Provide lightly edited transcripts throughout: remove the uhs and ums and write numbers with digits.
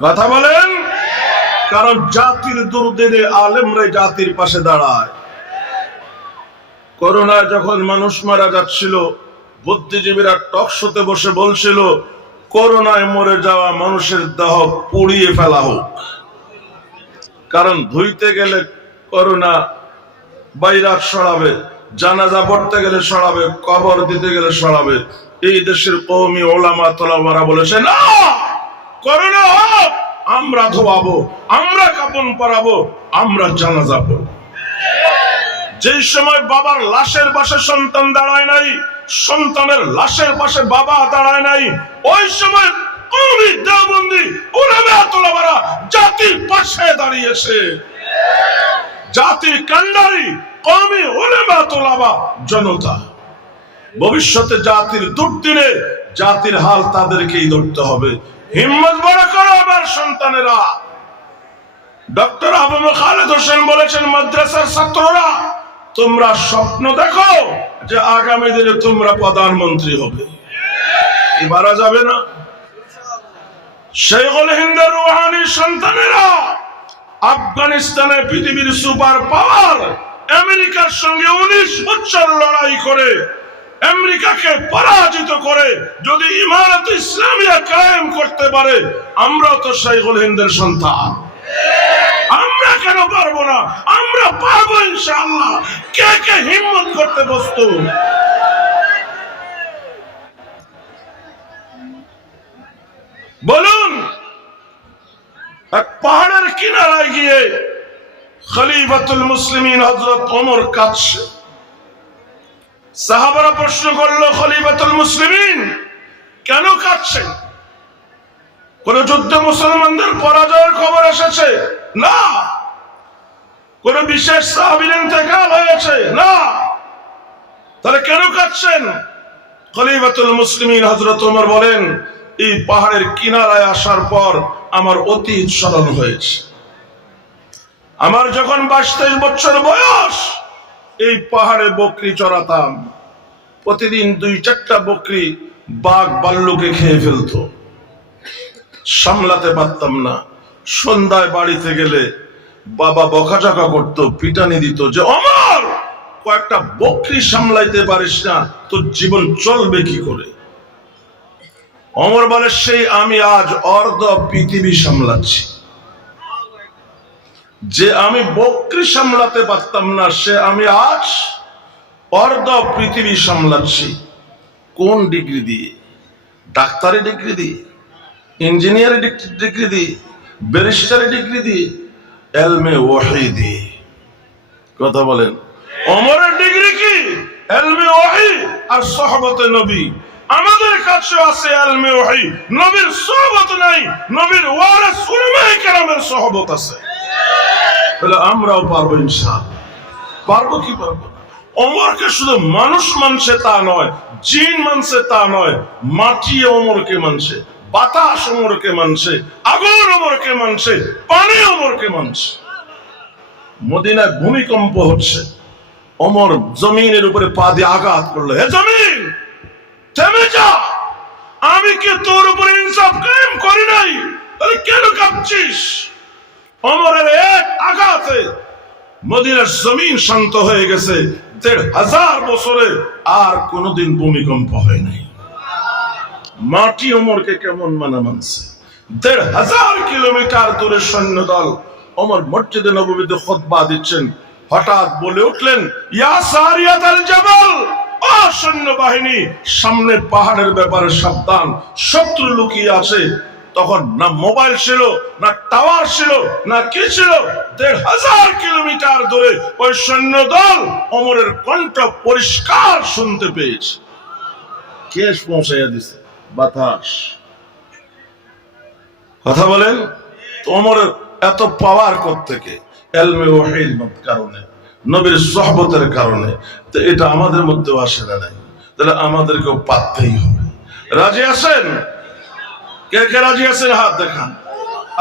কথা বলেন। কারণ জাতির দুর্দিনে আলেমরা জাতির পাশে দাঁড়ায়। করোনায় যখন মানুষ মারা যাচ্ছিল, বুদ্ধিজীবীরা টক শোতে বসে বলছিল করোনায় মরে যাওয়া মানুষের দেহ পুড়িয়ে ফেলা হোক, কারণ ধুইতে গেলে করোনা ভাইরাস ছড়াবে, জানাজা পড়তে গেলে ছড়াবে, কবর দিতে গেলে ছড়াবে। এই দেশের কওমি ওলামা তোলামারা বলেছে না, করোনা হোক, আমরা ধোয়াবো, আমরা কাপন পরাবো, আমরা জানাজা পড়ব। যে সময় বাবার লাশের পাশে সন্তান দাঁড়ায় নাই, সন্তানের লাশের পাশে বাবা দাঁড়ায় নাই, ওই সময় কওমি দেওবন্দি উলামা তোলামারা জাতির পাশে দাঁড়িয়েছে। জাতির কান্ডারি কওমি উলামা তোলামা জনতা। ভবিষ্যতে জাতির দুর্দিনে জাতির হাল তাদেরকেই ধরতে হবে। হিম্মত বড় করো আমার সন্তানেরা। ডক্টর আবু খালেদ হোসেন বলেছেন, মাদ্রাসার ছাত্ররা তোমরা স্বপ্ন দেখো যে আগামী দিনে তোমরা প্রধানমন্ত্রী হবে, কি মারা যাবে না? শেখুল হিন্দ রুহানির সন্তানেরা আফগানিস্তানে পৃথিবীর সুপার পাওয়ার আমেরিকার সঙ্গে 19 বছর লড়াই করে আমেরিকাকে পরাজিত করে যদি ইমারত ইসলামিয়া কায়েম করতে পারে, আমরাও তো শেখুল হিন্দের সন্তান। আমরা কেন পারবো না? আমরা পারবো ইনশাআল্লাহ। কে কে হিম্মত করতে প্রস্তুত? বলুন। এক পাহাড়ের কিনারায় গিয়ে খলিফাতুল মুসলিমিন হযরত ওমর কাঁদছে। সাহাবারা প্রশ্ন করলো, খলিফাতুল মুসলিমিন কেন কাঁদছেন? কোন যুদ্ধে মুসলমানদের পরাজয়ের খবর এসেছে? না। কোন বিশেষ সাহাবীর ইন্তেকাল হয়েছে? না। তাহলে কেন কাঁদছেন? খলিফাতুল মুসলিমিন হযরত ওমর বলেন, এই পাহাড়ের কিনারায় আসার পর আমার অতীত স্মরণ হয়েছে। আমার যখন 22-23 বছর বয়স, এই পাহাড়ে বকরি চড়াতাম। প্রতিদিন 2-4টা বকরি বাঘ ভাল্লুকে খেয়ে ফেলতো, সামলাতে পারতাম না। সন্ধ্যায় বাড়িতে গেলে বাবা বকাঝকা করতো, পিটানি দিত যে ওমর, কয়েকটা বকরি সামলাইতে পারিস না, তোর জীবন চলবে কি করে? ওমর বলে, সেই আমি আজ অর্ধ পৃথিবী সামলাচ্ছি। যে আমি বকরি সামলাতে পারতাম না, সে আমি আজ অর্ধ পৃথিবী সামলাচ্ছি। কোন ডিগ্রি দিয়ে? ডাক্তারি ডিগ্রি দিয়ে, ইঞ্জিনিয়ারিং ডিগ্রি দিয়ে, ব্যারিস্টারি ডিগ্রি দিয়ে, ইলমে ওয়াহী দিয়ে। কথা বলেন। ওমরের ডিগ্রি কি? ইলমে ওয়াহী আর সুহবতে নবী। আমাদের কাছে আছে ইলমে ওয়াহী, নবীর সুহবত নাই, নবীর ওয়ারিস উলামায়ে কেরামের সুহবত আছে। তাহলে আমরাও পারবো ইনশাআল্লাহ। পারবো কি পারবো? ওমরকে শুধু মানুষ মানছে তা নয়, জিন মানছে তা নয়, মাটি ওমরকে মানছে, বাতাস ওমরকে মানছে, আগুন ওমরকে মানছে, পানি ওমরকে মানছে। মদিনায় ভূমিকম্প হচ্ছে, ওমর জমিনের উপরে পা দিয়ে আঘাত করলো, হে জমিন থেমে যা, আমি কি তোর উপরে ইনসাফ কায়েম করি নাই? তাহলে কেন কাঁপছিস? ওমরের এক আঘাতে মদিনার জমিন শান্ত হয়ে গেছে। 1500 বছরে আর কোনদিন ভূমিকম্প হয় নাই। মাটি ওমরকে কেমন মানছে। 1500 কিলোমিটার দূরে সৈন্যদল ওমর মসজিদে নববীতে খুতবা দিচ্ছেন, হঠাৎ বলে উঠলেন, ইয়া সারিয়াতাল জাবাল, ও সৈন্যবাহিনী, সামনে পাহাড়ের ব্যাপারে সাবধান, শত্রু লুকিয়ে আছে। তখন না মোবাইল ছিল, না টাওয়ার ছিল, না কি ছিল। 1500 কিলোমিটার দূরে ওই সৈন্যদল ওমরের কণ্ঠ পরিষ্কার শুনতে পেয়েছে। কেস পৌঁছাইয়া দিছে বাতাস। কথা বলেন। ওমরের এত পাওয়ার কোত্থেকে? ইলমে ওয়াহীর কারণে, নবীর সুহবতের কারণে। তো এটা আমাদের মধ্যেও আসে না নাই, তাহলে আমাদেরকেও পারতেই হবে। রাজি আছেন? কে কে রাজি আছেন? হাত দেখান,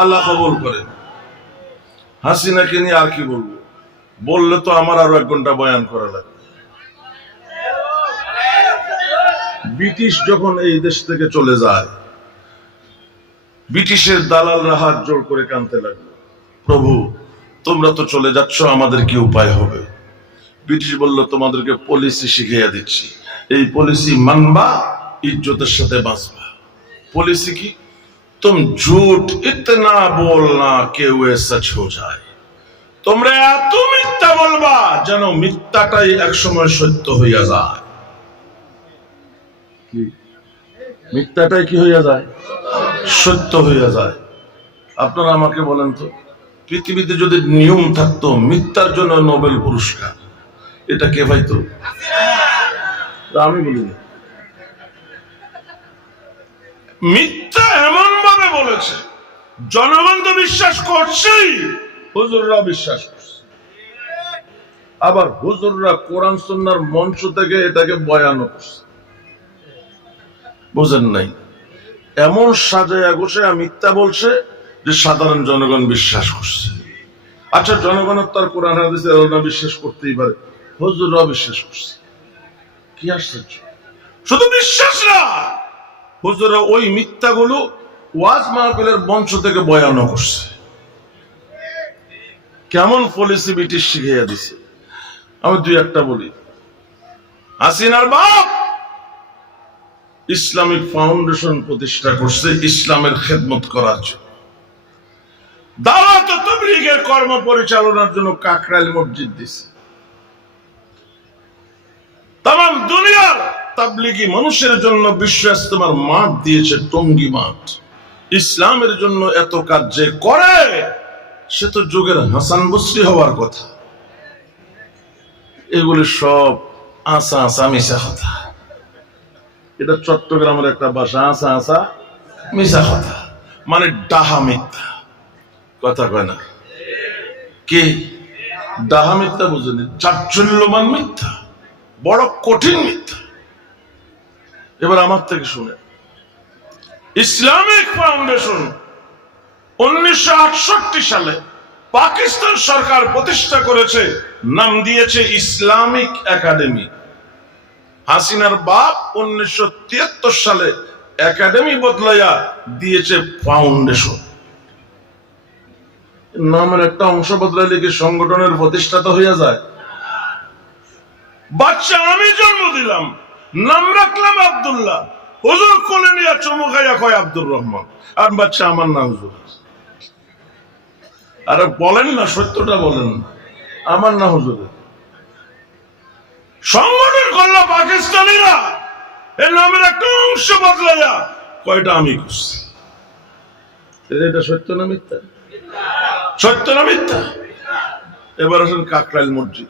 আল্লাহ কবুল করেন। হাসিনাকে নিয়ে আর কি বলবো? বললে তো আমার আরো 1 ঘন্টা বয়ান করা লাগবে। ব্রিটিশ যখন এই দেশ থেকে চলে যায়, ব্রিটিশের দালালরা হাত জোড় করে কাঁদতে লাগলো, প্রভু তোমরা তো চলে যাচ্ছ, আমাদের কি উপায় হবে? ব্রিটিশ বলল, তোমাদেরকে পলিসি শিখিয়ে দিচ্ছি, এই পলিসি মানবা, ইজ্জতের সাথে বাঁচবা। পলিসি কি? तुम झूठ इतना बोलना कि वे सच हो जाए। তোমরা এত মিথ্যা বলবা যেন মিথ্যাটাই একসময় সত্য হইয়া যায়। মিথ্যাটাই কি হইয়া যায়? সত্য হইয়া যায়। আপনারা আমাকে বলেন তো, পৃথিবীতে যদি নিয়ম থাকতো মিথ্যার জন্য নোবেল পুরস্কার, এটা কে পাইতো? আমি বলিনি। মিথ্যা এমন ভাবে বলেছে জনগণ তো বিশ্বাস করছেই, হুজুররা বিশ্বাস করছে। আবার হুজুররা কোরআন সুন্নাহর মঞ্চ থেকে এটাকে বয়ানও করছে। বুঝেন নাই? এমন সাজায়া গোছায়া মিথ্যা বলছে যে সাধারণ জনগণ বিশ্বাস করছে। আচ্ছা, জনগণের তার কোরআন হাদিসে বিশ্বাস করতেই পারে, হুজুররা বিশ্বাস করছে। কি আশ্চর্য! শুধু বিশ্বাস না, হুজুররা ওই মিথ্যাগুলো ওয়াজ মাহফিলের মঞ্চ থেকে বয়ানও করছে। কেমন পলিসি ব্রিটিশ শিখিয়ে দিছে। আমি দুই একটা বলি। হাসিনার বাপ ইসলামিক ফাউন্ডেশন প্রতিষ্ঠা করছে ইসলামের খেদমত করার জন্য, দাওয়াত ও তাবলীগের কর্ম পরিচালনার জন্য কাকরাইল মসজিদ দিছে। তামাম দুনিয়ার তাবলীগী মানুষের জন্য বিশ্ব ইজতেমার মাঠ দিয়েছে, টঙ্গী মাঠ। ইসলামের জন্য এত কাজ যে করে, সে তো যুগের হাসান বসরি হওয়ার কথা। এগুলি সব আশা আশা মিশা কথা। এটা চট্টগ্রামের একটা ভাষা, আশা আশা মিশা কথা, মানে ডাহা মিথ্যা কথা কয় না কি? ডাহা মিথ্যা বুঝেনি? চাঞ্চল্যমান মিথ্যা, বড় কঠিন মিথ্যা। এবার আমার থেকে শুনে, ইসলামিক ফাউন্ডেশন 1968 সালে পাকিস্তান সরকার প্রতিষ্ঠা করেছে, নাম দিয়েছে ইসলামিক একাডেমি। হাসিনার বাপ 1973 সালে একাডেমি বদলাইয়া দিয়েছে ফাউন্ডেশন। নামের একটা অংশ বদলাইলে কি সংগঠনের প্রতিষ্ঠাতা হইয়া যায়? বাচ্চা আমি জন্ম দিলাম, নাম রাখলাম আব্দুল্লাহ, হুজুর কোলে নিয়ে চমকাইয়া কয় আব্দুর রহমান, আর বাচ্চা আমার না হুজুর। আরে বলেন না, সত্যটা বলেন না, আমার না হুজুর। সংগঠন করলো পাকিস্তানিরা, এই নামের একটা অংশ বদলাইয়া কয়টা আমি করছি। এটা সত্য না মিথ্যা? সত্য না মিথ্যা? এবার আসেন কাকরাইল মসজিদ।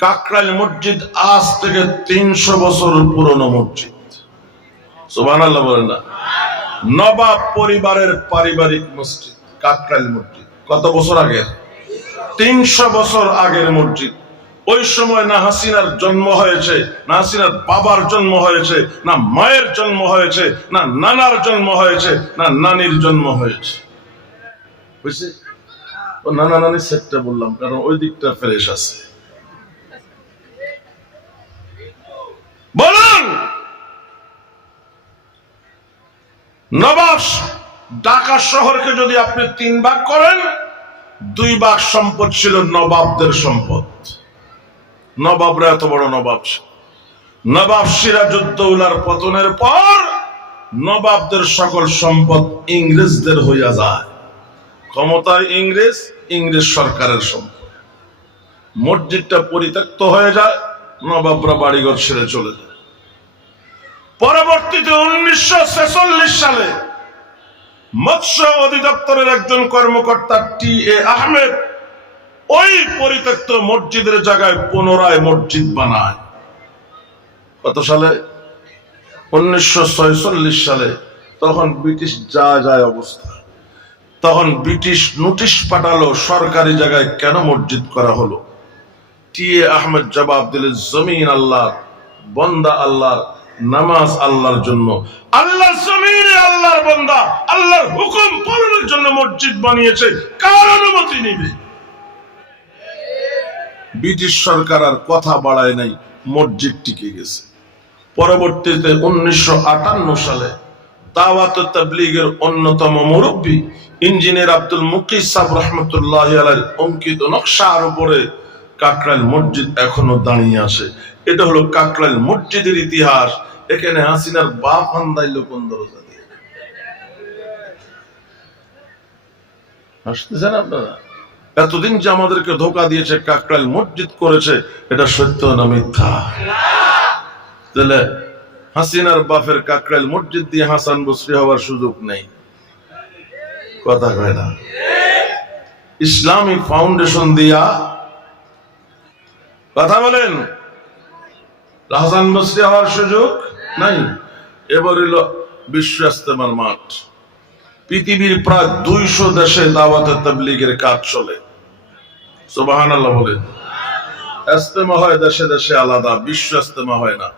কাকরাইল মসজিদ আজ থেকে 300 বছর পুরনো মসজিদ। সুবহানাল্লাহ বলেন না? নবাব পরিবারের পারিবারিক মসজিদ কাকরাইল মসজিদ। কত বছর আগের? 300 বছর আগের মসজিদ। ওই সময় না হাসিনার জন্ম হয়েছে, না হাসিনার বাবার জন্ম হয়েছে, না মায়ের জন্ম হয়েছে, না নানার জন্ম হয়েছে, না নানির জন্ম হয়েছে। বুঝছি? ও নানা নানি সেটটা বললাম কারণ ওই দিকটা ফ্রেশ আছে। বলুন, নবাব ঢাকা শহরকে যদি আপনি 3 ভাগ করেন, 2 ভাগ সম্পদ ছিল নবাবদের সম্পদ। নবাবরা এত বড় নবাব। নবাব সিরাজউদ্দৌলার পতনের পর নবাবদের সকল সম্পদ ইংরেজদের হইয়া যায়। ক্ষমতায় ইংরেজ, ইংরেজ সরকারের সম্পদ। মসজিদটা পরিত্যক্ত হয়ে যায়, নবাবরা বাড়িঘর ছেড়ে চলে যায়। পরবর্তীতে 1946 সালে মৎস্য অধিদপ্তরের একজন কর্মকর্তা টি.এ. আহমেদ ওই পরিত্যক্ত মসজিদের জায়গায় পুনরায় মসজিদ বানায়। কত সালে? 1946 সালে। তখন ব্রিটিশ যা যায় অবস্থা। তখন ব্রিটিশ নোটিশ পাঠালো সরকারি জায়গায় কেন মসজিদ করা হলো। টি.এ. আহমেদ জবাব দিলে, জমিন আল্লাহর, বন্দা আল্লাহর, নামাজ আল্লাহর জন্য। আল্লাহ জমিনে আল্লাহর বান্দা আল্লাহর হুকুম পালনের জন্য মসজিদ বানিয়েছে, কার অনুমতি নিবে? ব্রিটিশ সরকার আর কথা বাড়ায় নাই, মসজিদ টিকে গেছে। পরবর্তীতে 1958 সালে দাওয়াত ও তাবলীগের অন্যতম মুরব্বী ইঞ্জিনিয়ার আব্দুল মুকিস সাহেব রহমতুল্লাহি আলাইহির অঙ্কিত নকশার উপরে কাকরাইল মসজিদ এখনো দাঁড়িয়ে আছে। এটা হলো কাকরাইল মসজিদের ইতিহাস। এখানে হাসিনার বাপ আন্দাইল কোন দরজা দিয়ে? হাসতেছেন আপনারা? এতদিন যে আমাদেরকে ধোকা দিয়েছে, কাকরাইল মসজিদ করেছে, এটা সত্য না মিথ্যা? তাহলে হাসিনার বাপের কাকরাইল মসজিদ দিয়ে হাসান বসরি হওয়ার সুযোগ নেই। কথা কয় না? ইসলামিক ফাউন্ডেশন দিয়া কথা বলেন, হাসান বসরি হওয়ার সুযোগ নাই। এবার হইল বিশ্ব ইস্তেমার মাঠ। পৃথিবীর প্রায় 200 দেশে দাওয়াতে তাবলীগের কাজ চলে। সুবহানাল্লাহ বলেন। ইস্তেমা হয় দেশে দেশে আলাদা, বিশ্ব ইস্তেমা হয় না।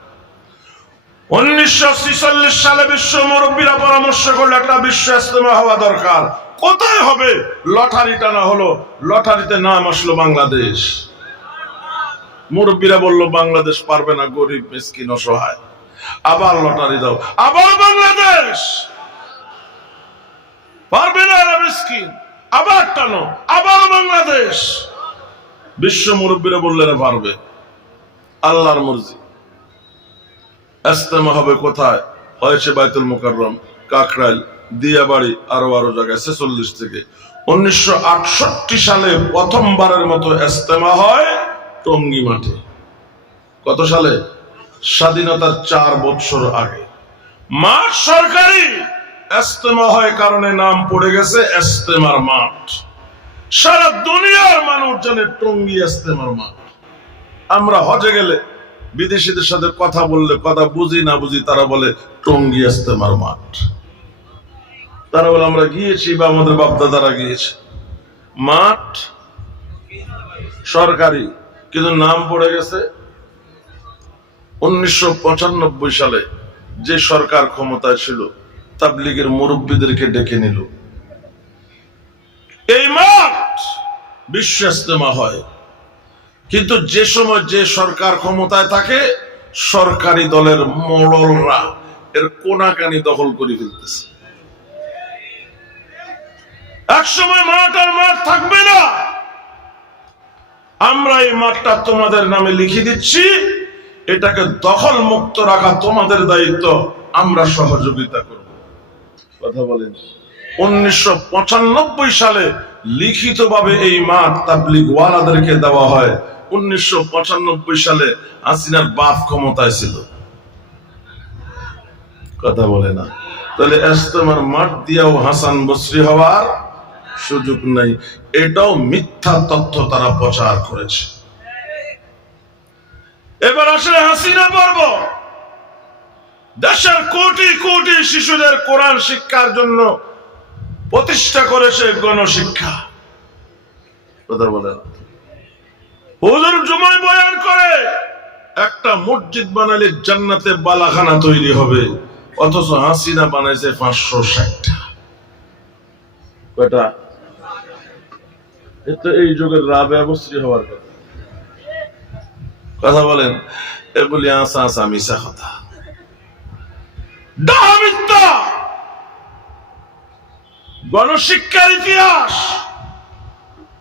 1946 সালে বিশ্ব মুরব্বীরা পরামর্শ করলো একটা বিশ্ব ইস্তেমা হওয়া দরকার। কোথায় হবে? লটারি টানা হলো, লটারিতে নাম আসলো বাংলাদেশ। মুরব্বীরা বললো বাংলাদেশ পারবে না, গরিব মিসকিন অসহায়। আবার লটারি দাও, আবার বাংলাদেশ পারবে না, মিসকিন। আবার টানো, আবার বাংলাদেশ। বিশ্ব মুরব্বীরা বললেন পারবে। আল্লাহর মর্জি। ইস্তেমা হবে কোথায়? হয়েছে বাইতুল মুকাররম, কাকরাইল, দিয়াবাড়ি, আরো জায়গায় 46 থেকে। 1968 সালে প্রথমবারের মতো ইস্তেমা হয় টঙ্গী মাঠে। কত সালে? স্বাধীনতার 4 বছর আগে। মাঠ সরকারি, ইস্তেমা হয় কারণে নাম পড়ে গেছে ইস্তেমার মাঠ। সারা দুনিয়ার মানুষ জানে টঙ্গী ইস্তেমার মাঠ। আমরা হজে গেলে বিদেশিদের সাথে কথা বললে, কথা বুঝি না বুঝি, তারা বলে টঙ্গী ইস্তেমার মাঠ। তারা বলে আমরা গিয়েছি বা আমাদের বাপদাদারা গিয়েছে। মাঠ সরকারি, কিন্তু নাম পড়ে গেছে 1995 সালে যে সরকার ক্ষমতায় ছিল, তাবলীগের মুরব্বীদেরকে ডেকে নিল। এই মাঠ বিশ্ব ইস্তেমা হয়, কিন্তু যে সময় যে সরকার ক্ষমতায় থাকে, সরকারি দলের মোড়লরা এর কোনাকানি দখল করে ফেলতেছে। এক সময় মাঠ আর মাঠ থাকবে না। আমরা এই মাঠটা তোমাদের নামে লিখে দিচ্ছি, এটাকে দখল মুক্ত রাখা তোমাদের দায়িত্ব, আমরা সহযোগিতা করব। কথা বলেন। 1995 সালে লিখিতভাবে এই মাঠ তাবলীগ ওয়ালাদেরকে দেওয়া হয়। 1995 সালে হাসিনার বাপ ক্ষমতায় ছিল। কথা বলে না? তাহলে ইস্তেমার মাঠ দিয়েও হাসান বসরি হওয়ার সুযোগ নাই। এটাও মিথ্যা তথ্য তারা প্রচার করেছে। এবার আসলে হাসিনা পর্ব। দেশের কোটি কোটি শিশুদের কোরআন শিক্ষার জন্য প্রতিষ্ঠা করেছে গণশিক্ষা। কথা বলে না? হুজুর জুমায় বয়ান করে একটা মসজিদ বানালে জান্নাতে বালাখানা তৈরি হবে, অথচ হাসিনা বানাইছে 560টা। কয়টা? এতো এই যুগের রাবেয়া বসরি হওয়ার কথা। কথা বলেন। এগুলি আসা আসা মিশা কথা, মিথ্যা। গণশিক্ষার ইতিহাস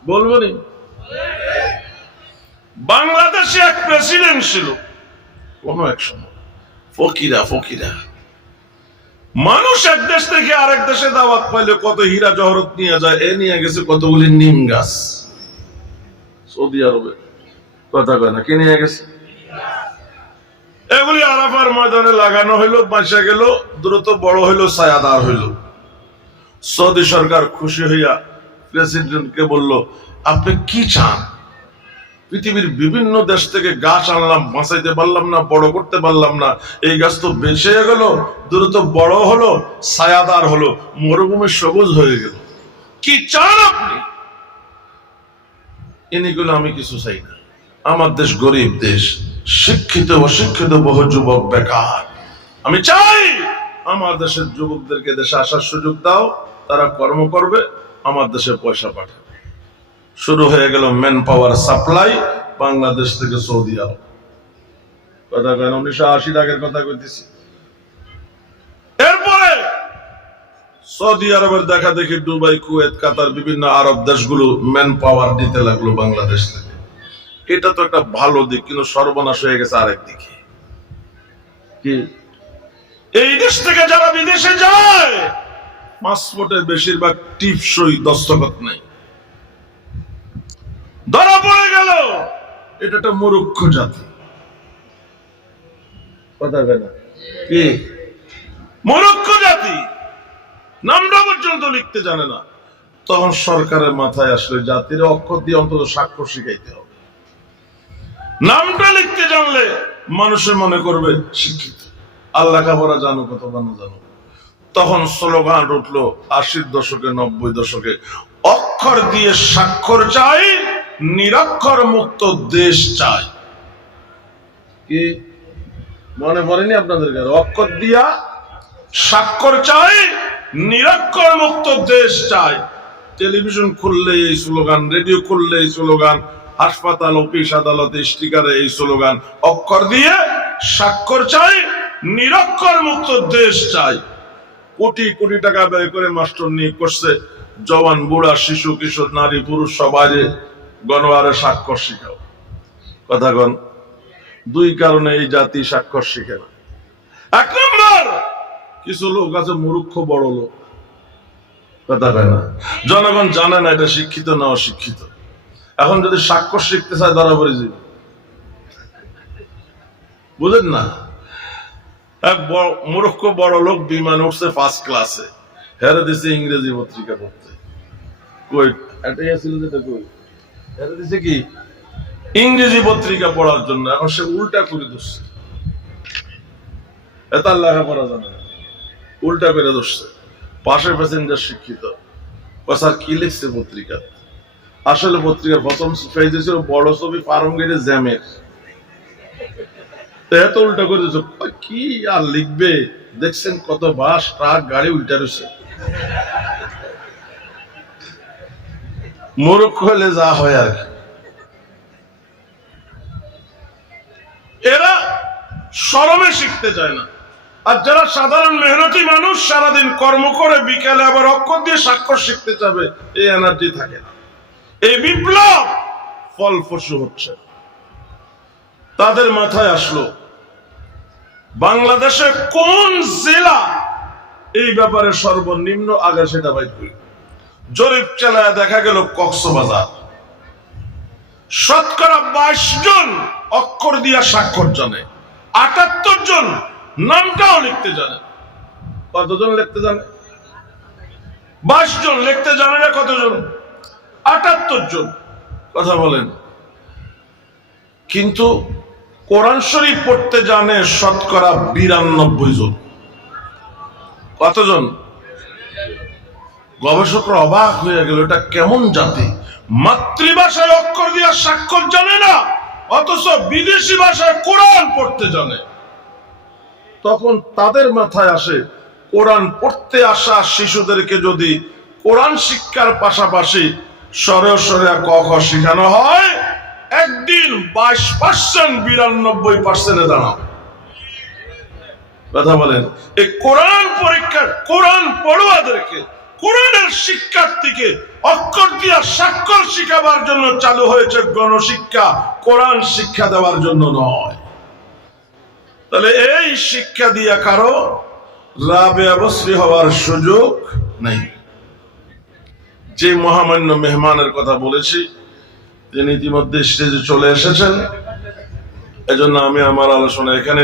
বলবো নি? বাংলাদেশে এক প্রেসিডেন্ট ছিল কোন এক সময়, ফকিরা মানুষ এক দেশ থেকে আরেক দেশে দাওয়াত পাইলে কত হীরা জহরত নিয়ে যায়। এ নিয়ে গেছে কতগুলি নিম গাছ সৌদি আরবে। কথা কয় না? কে নিয়ে গেছে? এগুলি আরাফার ময়দানে লাগানো হইলো, বাঁচা গেল, দ্রুত বড় হইলো, ছায়াদার হইলো। সৌদি সরকার খুশি হইয়া প্রেসিডেন্টকে বলল, আপনি কি চান? পৃথিবীর বিভিন্ন দেশ থেকে গাছ আনলাম, বাঁচাইতে পারলাম না, বড় করতে পারলাম না। এই গাছ তো বেঁচে গেল, দ্রুত বড় হলো, ছায়াদার হলো, মরুভূমি সবুজ হয়ে গেল। কি চান আপনি? ইনিগুলো আমি কিছু চাই না। আমার দেশ গরিব দেশ, শিক্ষিত অশিক্ষিত বহু যুবক বেকার। আমি চাই আমার দেশের যুবকদেরকে দেশে আসার সুযোগ দাও, তারা কর্ম করবে, আমার দেশে পয়সা পাঠাবে। শুরু হয়ে গেল ম্যান পাওয়ার সাপ্লাই বাংলাদেশ থেকে সৌদি আরব। কথা কেন? 1980 আগের কথা কইতেছি। এরপরে সৌদি আরবের দেখা দেখি দুবাই, কুয়েত, কাতার, বিভিন্ন আরব দেশগুলো ম্যান পাওয়ার দিতে লাগলো বাংলাদেশ থেকে। এটা তো একটা ভালো দিক, কিন্তু সর্বনাশ হয়ে গেছে আরেক দিকে। কি এই দেশ থেকে যারা বিদেশে যায়, পাসপোর্টের বেশিরভাগ টিপসই, দস্তখত নেই, ধরা পড়ে গেল। এটা একটা মূর্খ জাতি, কথা বলে না কি? মূর্খ জাতি, নামটা পর্যন্ত লিখতে জানে না। তখন সরকারের মাথায় আসলে জাতির অক্ষর দিয়ে অন্তত স্বাক্ষর শিখাইতে হবে। নামটা লিখতে জানলে মানুষের মনে করবে শিক্ষিত, আল্লাহ কাবরা জানো, কত বানো জানো। তখন স্লোগান উঠলো 80 দশকে, 90 দশকে, অক্ষর দিয়ে স্বাক্ষর চাই, নিরক্ষর মুক্ত দেশ চাই। কি মনে পড়েনি আপনাদের? অক্ষর দিয়া স্বাক্ষর চাই, নিরক্ষর মুক্ত দেশ চাই। টেলিভিশন খুললে এই স্লোগান, রেডিও খুললে এই স্লোগান, হাসপাতাল, অফিস, আদালতে স্টিকারে এই স্লোগান, অক্ষর দিয়ে স্বাক্ষর চাই, নিরক্ষর মুক্ত দেশ চাই। কোটি কোটি টাকা ব্যয় করে মাস্টার নিয়োগ করছে, জওয়ান, বুড়া, শিশু, কিশোর, নারী, পুরুষ সবাই গণহারে স্বাক্ষর শিখাও। কথা কন, দুই কারণে এই জাতি স্বাক্ষর শিখে না। এক নম্বর, কিছু লোক আছে মূর্খ, বড় লোক, কথা কয় না। জনগণ জানে না এটা শিক্ষিত না অশিক্ষিত। এখন যদি স্বাক্ষর শিখতে চায়, ধরা পড়ে যাবে, বুঝেন না? এক মূর্খ বড় লোক বিমান উঠছে ফার্স্ট ক্লাসে, হেরে দিছে ইংরেজি পত্রিকা পড়তে। কই এটাই ছিল যেটা, কই হেরে দিছে কি ইংরেজি পত্রিকা পড়ার জন্য। এখন সে উল্টা করে দোষছে, এত লেখাপড়া জানে না, উল্টা করে দোষছে। পাশে প্যাসেঞ্জার শিক্ষিত, স্যার কি লিখছে পত্রিকা? আসলে পত্রিকার প্রথম পেজে ছিল বড় ছবি, ফার্মগেটে জ্যামের। এত উল্টা করে দিচ্ছে, কি আর লিখবে? দেখছেন কত বাস, ট্রাক, গাড়ি উল্টা রয়েছে। মূর্খ হলে যা হয় আর কি। এরা শরমে শিখতে চায় না। আর যারা সাধারণ মেহনতি মানুষ, সারাদিন কর্ম করে বিকেলে আবার অক্ষর দিয়ে স্বাক্ষর শিখতে যাবে, এই এনার্জি থাকে না। এই বিপ্লব ফলপ্রসূ হচ্ছে। তাদের মাথায় আসলো বাংলাদেশে কোন জেলা এই ব্যাপারে সর্বনিম্ন, আগে সেটা বাইর করি। জরিপ চালায় দেখা গেল কক্সবাজার, শতকরা 22 জন অক্ষর দিয়া স্বাক্ষর জানে, 78 জন নামটাও লিখতে জানে। কতজন লিখতে জানে? 22 জন। লিখতে জানে না কতজন? 78 জন। কথা বলেন। কিন্তু কোরআন শরীফ পড়তে জানে শতকরা 92 জন। কতজন? গবেষকরা অবাক হয়ে গেল, এটা কেমন জাতি? মাতৃভাষায় অক্ষর দিয়া স্বাক্ষর জানে না, অথচ বিদেশি ভাষায় কোরআন পড়তে জানে। তখন তাদের মাথায় আসে, কোরআন পড়তে আসা শিশুদেরকে যদি কোরআন শিক্ষার পাশাপাশি সরে সরে ক খ শেখানো হয়, একদিন 22% 92% দাঁড়াবে। কথা বলেন। এই কোরআন পরীক্ষা, কোরআন পড়ুয়াদেরকে, কোরআনের শিক্ষার্থীকে অক্ষর দিয়া স্বাক্ষর শিখাবার জন্য চালু হয়েছে গণশিক্ষা, কোরআন শিক্ষা দেওয়ার জন্য নয়। তাহলে এই শিক্ষা দিয়া কারো রাবেয়া বসরি হওয়ার সুযোগ নেই। যে মহামান্য মেহমানের কথা বলেছি, তিনি ইতিমধ্যে স্টেজে চলে এসেছেন, এজন্য আমি আমার আলোচনা এখানে